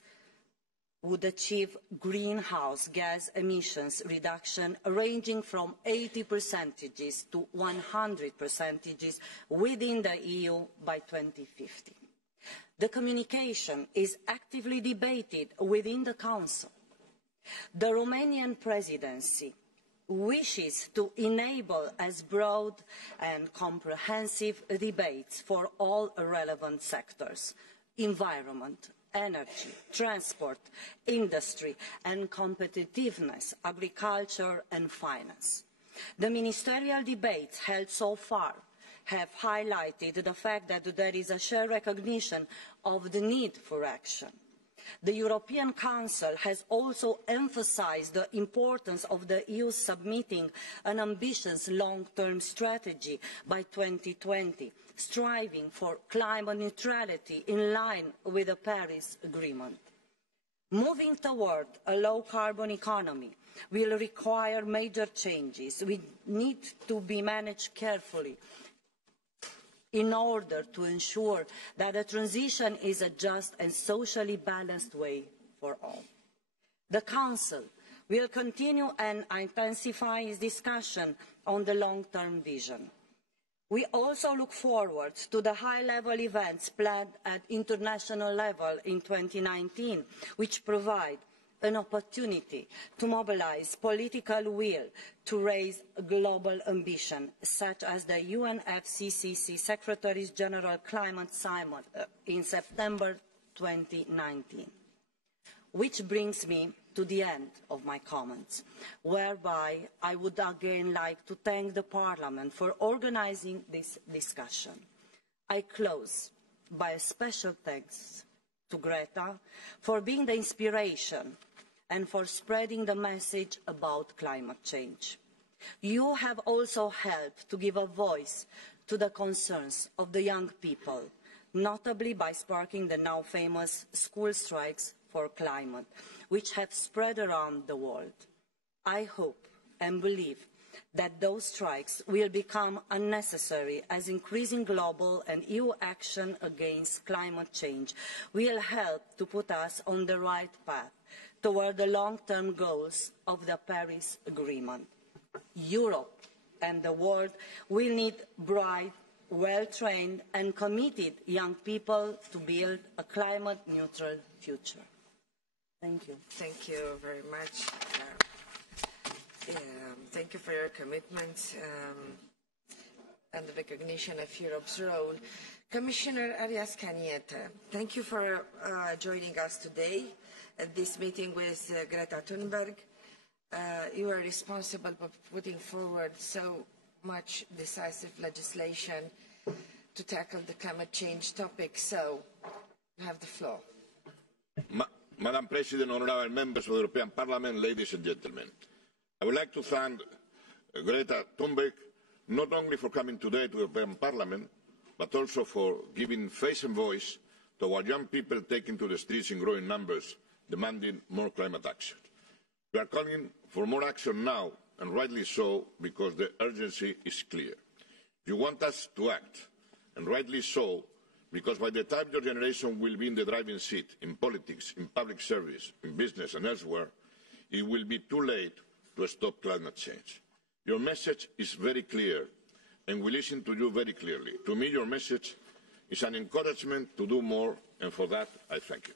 would achieve greenhouse gas emissions reduction ranging from 80% to 100% within the EU by 2050. The communication is actively debated within the Council. The Romanian presidency wishes to enable as broad and comprehensive debates for all relevant sectors: environment, energy, transport, industry and competitiveness, agriculture and finance. The ministerial debates held so far have highlighted the fact that there is a shared recognition of the need for action. The European Council has also emphasised the importance of the EU submitting an ambitious long-term strategy by 2020, striving for climate neutrality in line with the Paris Agreement. Moving toward a low-carbon economy will require major changes which need to be managed carefully in order to ensure that the transition is a just and socially balanced way for all. The Council will continue and intensify its discussion on the long-term vision. We also look forward to the high-level events planned at international level in 2019, which provide an opportunity to mobilize political will to raise global ambition, such as the UNFCCC Secretary General Climate Summit in September 2019. Which brings me to the end of my comments, whereby I would again like to thank the Parliament for organising this discussion. I close by a special thanks to Greta for being the inspiration and for spreading the message about climate change. You have also helped to give a voice to the concerns of the young people, notably by sparking the now famous school strikes for climate, which have spread around the world. I hope and believe that those strikes will become unnecessary, as increasing global and EU action against climate change will help to put us on the right path toward the long-term goals of the Paris Agreement. Europe and the world will need bright, well-trained and committed young people to build a climate-neutral future. Thank you. Thank you very much. Thank you for your commitment and the recognition of Europe's role. Commissioner Arias Cañete, thank you for joining us today at this meeting with Greta Thunberg. You are responsible for putting forward so much decisive legislation to tackle the climate change topic, so you have the floor. Madam President, honourable members of the European Parliament, ladies and gentlemen, I would like to thank Greta Thunberg not only for coming today to the European Parliament, but also for giving face and voice to our young people taking to the streets in growing numbers, demanding more climate action. We are calling for more action now, and rightly so, because the urgency is clear. You want us to act, and rightly so, because by the time your generation will be in the driving seat, in politics, in public service, in business and elsewhere, it will be too late to stop climate change. Your message is very clear, and we listen to you very clearly. To me, your message is an encouragement to do more, and for that, I thank you.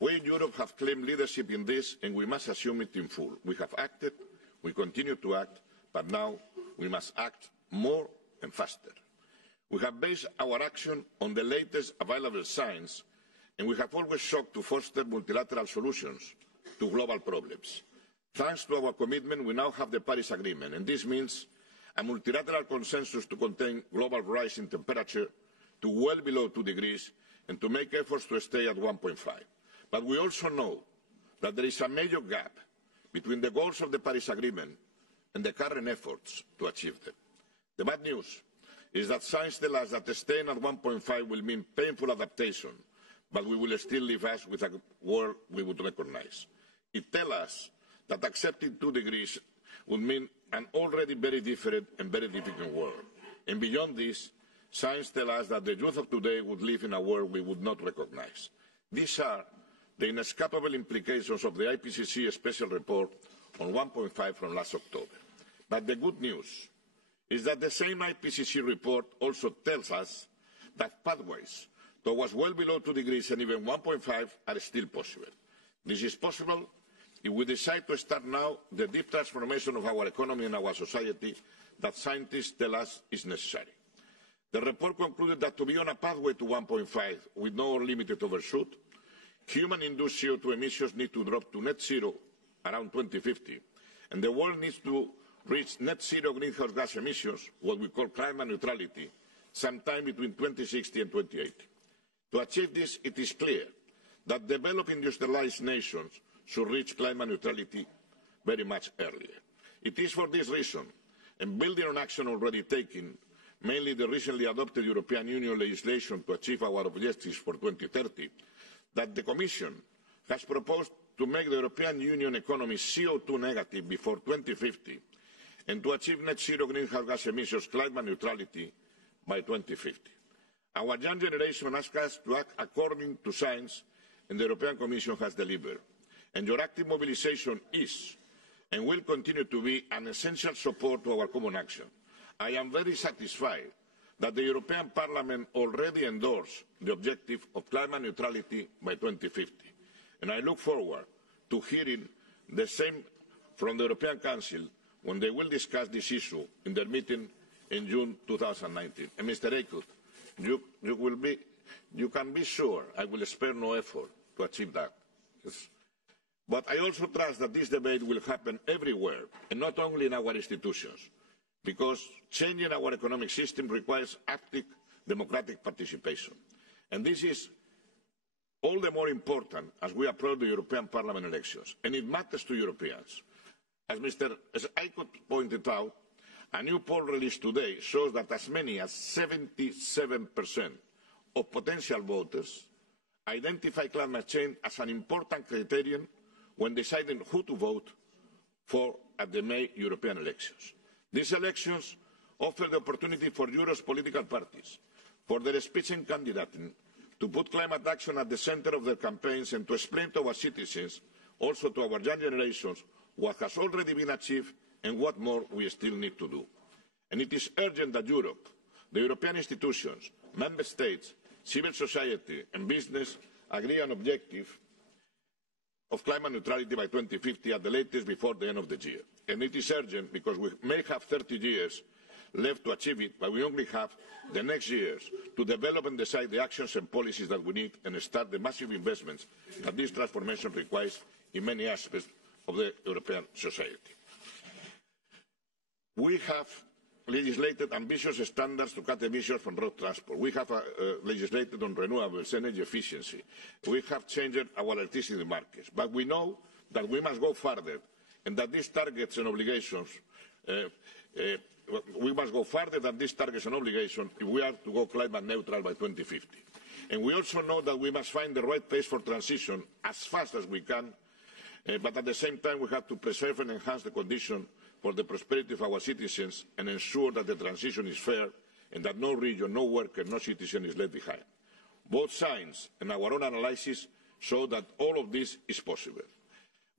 We in Europe have claimed leadership in this, and we must assume it in full. We have acted, we continue to act, but now we must act more and faster. We have based our action on the latest available science, and we have always sought to foster multilateral solutions to global problems. Thanks to our commitment, we now have the Paris Agreement, and this means a multilateral consensus to contain global rise in temperature to well below 2 degrees and to make efforts to stay at 1.5. But we also know that there is a major gap between the goals of the Paris Agreement and the current efforts to achieve them. The bad news is that science tells us that staying at 1.5 will mean painful adaptation, but we will still leave us with a world we would recognize. It tells us that accepting 2 degrees would mean an already very different and very difficult world. And beyond this, science tells us that the youth of today would live in a world we would not recognize. These are the inescapable implications of the IPCC special report on 1.5 from last October. But the good news is that the same IPCC report also tells us that pathways towards well below 2 degrees and even 1.5 are still possible. This is possible if we decide to start now the deep transformation of our economy and our society that scientists tell us is necessary. The report concluded that to be on a pathway to 1.5 with no limited overshoot, human-induced CO2 emissions need to drop to net zero around 2050, and the world needs to reach net zero greenhouse gas emissions, what we call climate neutrality, sometime between 2060 and 2080. To achieve this, it is clear that developed industrialized nations should reach climate neutrality very much earlier. It is for this reason, and building on action already taken, mainly the recently adopted European Union legislation to achieve our objectives for 2030, that the Commission has proposed to make the European Union economy CO2 negative before 2050 and to achieve net zero greenhouse gas emissions climate neutrality by 2050. Our young generation asks us to act according to science and the European Commission has delivered. And your active mobilisation is and will continue to be an essential support to our common action. I am very satisfied that the European Parliament already endorsed the objective of climate neutrality by 2050. And I look forward to hearing the same from the European Council when they will discuss this issue in their meeting in June 2019. And Mr. Eickhout, you can be sure I will spare no effort to achieve that. Yes. But I also trust that this debate will happen everywhere, and not only in our institutions, because changing our economic system requires active democratic participation. And this is all the more important as we approach the European Parliament elections, and it matters to Europeans. As Eickhout pointed out, a new poll released today shows that as many as 77% of potential voters identify climate change as an important criterion when deciding who to vote for at the May European elections. These elections offer the opportunity for Europe's political parties, for their Spitzenkandidaten, to put climate action at the centre of their campaigns and to explain to our citizens, also to our young generations, what has already been achieved and what more we still need to do. And it is urgent that Europe, the European institutions, member states, civil society and business agree on an objective of climate neutrality by 2050 at the latest before the end of the year. And it is urgent because we may have 30 years left to achieve it, but we only have the next years to develop and decide the actions and policies that we need and start the massive investments that this transformation requires in many aspects of the European society. We have legislated ambitious standards to cut emissions from road transport. We have legislated on renewables, energy efficiency. We have changed our electricity markets. But we know that we must go further, and that these targets and obligations, we must go further than these targets and obligations if we are to go climate neutral by 2050. And we also know that we must find the right pace for transition as fast as we can, but at the same time we have to preserve and enhance the conditions for the prosperity of our citizens and ensure that the transition is fair and that no region, no worker, no citizen is left behind. Both science and our own analysis show that all of this is possible.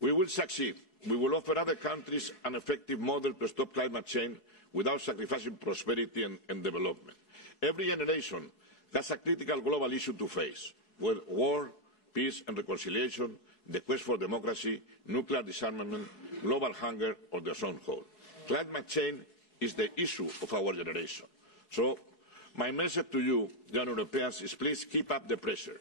We will succeed. We will offer other countries an effective model to stop climate change without sacrificing prosperity and development. Every generation has a critical global issue to face, whether war, peace and reconciliation, the quest for democracy, nuclear disarmament, global hunger or the ozone hole. Climate change is the issue of our generation. So my message to you, young Europeans, is please keep up the pressure.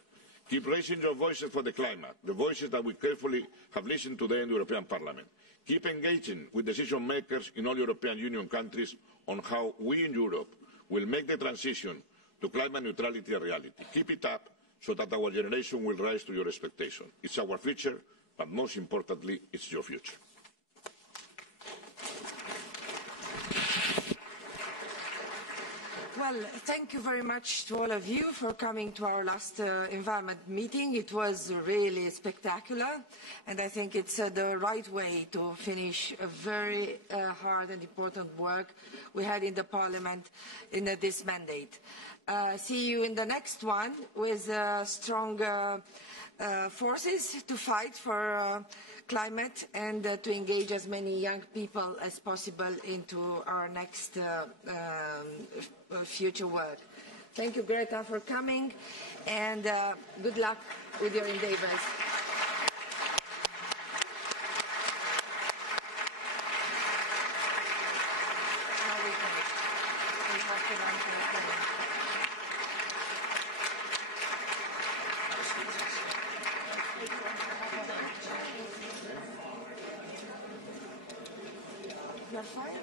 Keep raising your voices for the climate, the voices that we carefully have listened to today in the European Parliament. Keep engaging with decision makers in all European Union countries on how we in Europe will make the transition to climate neutrality a reality. Keep it up so that our generation will rise to your expectation. It's our future, but most importantly, it's your future. Well, thank you very much to all of you for coming to our last environment meeting. It was really spectacular, and I think it's the right way to finish a very hard and important work we had in the Parliament in this mandate. See you in the next one with strong forces to fight for climate and to engage as many young people as possible into our next future work. Thank you, Greta, for coming, and good luck with your endeavors. You're fine?